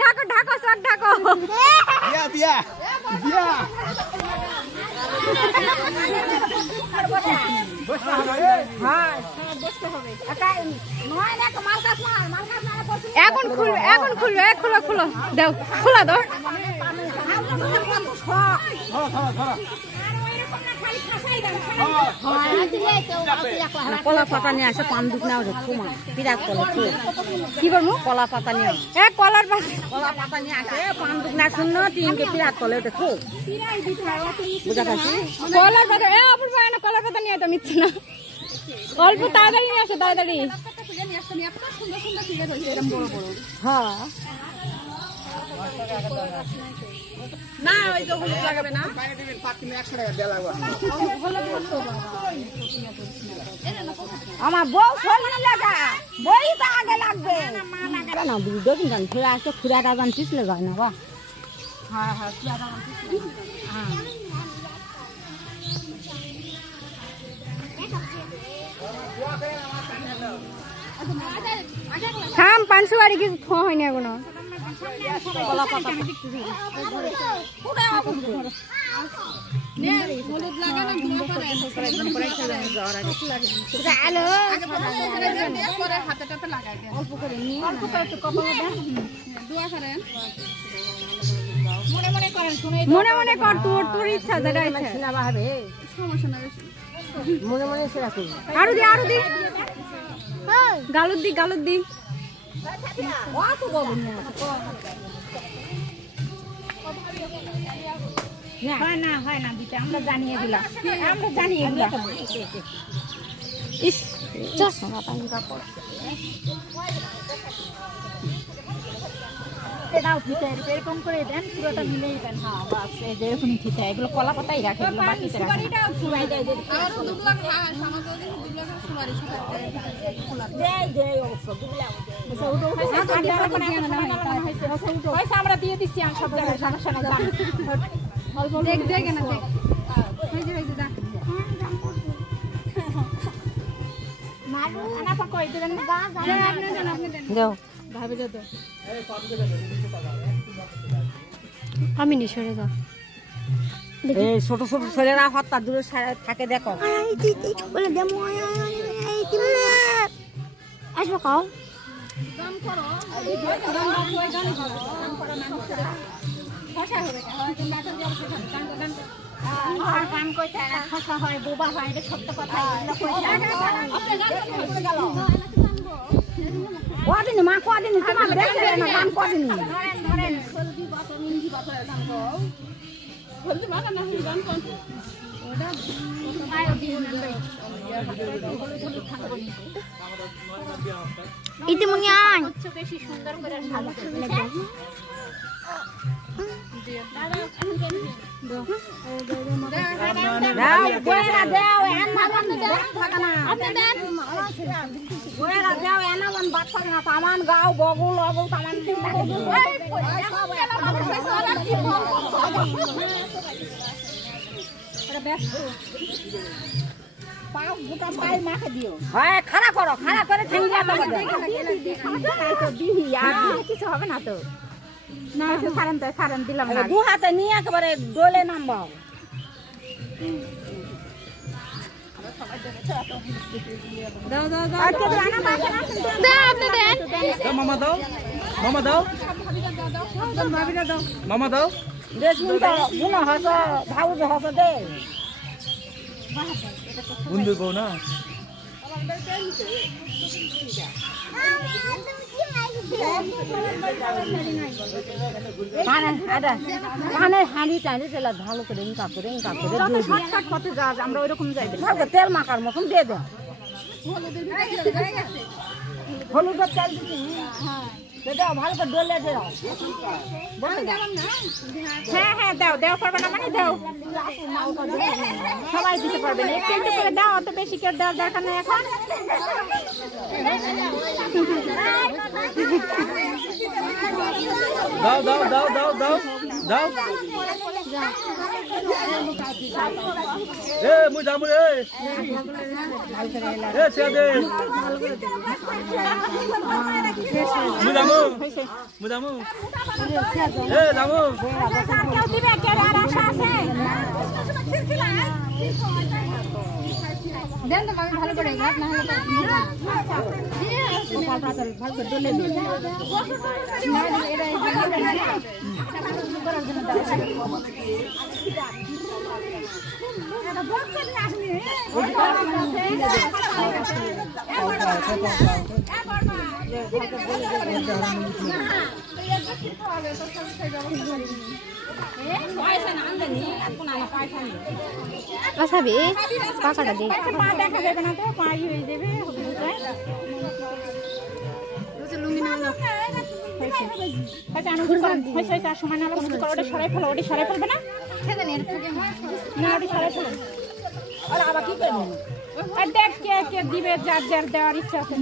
ঢাকো ঢাকো সব ঢাকো দিয়া দিয়া দিয়া বসতে হবে হ্যাঁ বসতে হবে নয় না মালকাস মার এখন খুলবে খোলো খোলো দাও খোলা দাও কলা পাতা নিয়ে আসে পান দুধ নেওয়া যাচ্ছে বিরাট কলা কি করবো কলা পাতা নিয়ে কলার কলা পাতা নিয়ে আসে পান দুধ না শুনলো তিনকে বিরাট কলে ওটা খুব বুঝা পাচ্ছি কলার পাতা অপূর্ব না কলার পাতা নিয়ে তো নিচ্ছে না অল্প তাড়াতাড়ি নিয়ে আসো তাড়াতাড়ি হ্যাঁ না ওই তো হলুদ লাগাবে না বাইরে দিবেন 5 কিলো 100 টাকা দেয়া লাগবে আমার বউ শরীর লাগা বই তো আগে লাগবে না বুঝো কিন্তু ফিরে আসে ফুরাটা গান পিছলে যায় না বা হ্যাঁ হ্যাঁ ফুরাটা গান পিছলে থাম 500 বাড়ি কিছু থ হয়নি এখনো কলা পাতা মনে মনে কর তোর ইচ্ছা যেটা ইচ্ছা মনে মনে সেরা করবি আরো দি গালুদ দি হয় না দিতে আমরা জানিয়ে দিলাম ইস দাও ফিতে এরকম করে দেন পুরোটা মিলেই দেন হ্যাঁ বাস এই যে এরকমই ফিতে এগুলো কলা পাতাই রাখে এগুলো বাকিতে রাখে সুবাই দেয় যে আর দুবলা খায় সামগ্রী দুবলা সুবারি দেয় অবশ্য দুবলা পয়সা আমরা দিয়ে দিচ্ছি আর সব জায়গায় সমস্যা নাই দেখ না দেখ হয়ে যাবে যা মারু আনা পকই দেন না আপনি দেন দাও ভাবে দাও আমি নিশরে যাও এই ছোট ছোট ছেলেরা হাতটা দূরে থাকে দেখো বলে দেমো আসবো কাও কাম করো ভাষা হবে কাম করতে ভাষা হয় বোবা হয় এটা সত্য কথা কদিন মা কদিন তোমার দেখে না গান কদিন ধরেন হলদি বাতা মিন্দি বাতা গান গাও হলদি বাতা না গান কোন ওটা আয় দিন ইতি মুনিয়ান হচ্ছে বেশি সুন্দর করে ভালো করে দাও গোয়েরা দাও এন ভাবন দাও থাকা না আপনি দেন গোয়েরা দাও এনা মন বাত করে না তামান গাও বগুল অগুল তামান দিন পাও গোটা পাই মাকে দিও হ্যাঁ খাড়া করো খাড়া করে ঠেঙ্গিয়া দেবো তো দিহি আর কিছু হবে না তো না সারেন দিলাম না দু হাতে নিয়ে একেবারে ডোলে নামবাও দাও আপনি দেন মামা দাও মামা দাও বেশ তো বুনো হস ভাউজ হস দে বন্ধু কও না কানে হাঁড়ি টানি তেলা ভালো করে ইনকা করে শর্টকাট পথে যাওয়া আমরা ওইরকম যাই তেল মাখার মতন দিয়ে দেয় হলুদের তেল দিচ্ছি দাও ভালো করে ডলে দাও হ্যাঁ দাও পারবে না মানে দাও সবাই দিতে পারবে না একটু একটু করে দাও অত বেশি করে দেওয়ার দরকার নেই এখন দাও এ মুই যামু রে এ সেদে মুই যামু এ যামু কেউ দিবে কে আর আশা আছে দেন তো আমি ভালো করে ঘাট না হলে ভালো করে দলে দিই না এটা করার জন্য আসাবি পাকাটা দে পা দেখা যাবে না তো পা হয়ে যাবে লুঙ্গি না সময় না ওটা সরাই ফেলো ওটা সরাই ফেলবে না না ওটা সরাই ফেলো আর আবার কি করবো দেখ কে কে দিবে যার যার দেওয়ার ইচ্ছা আছে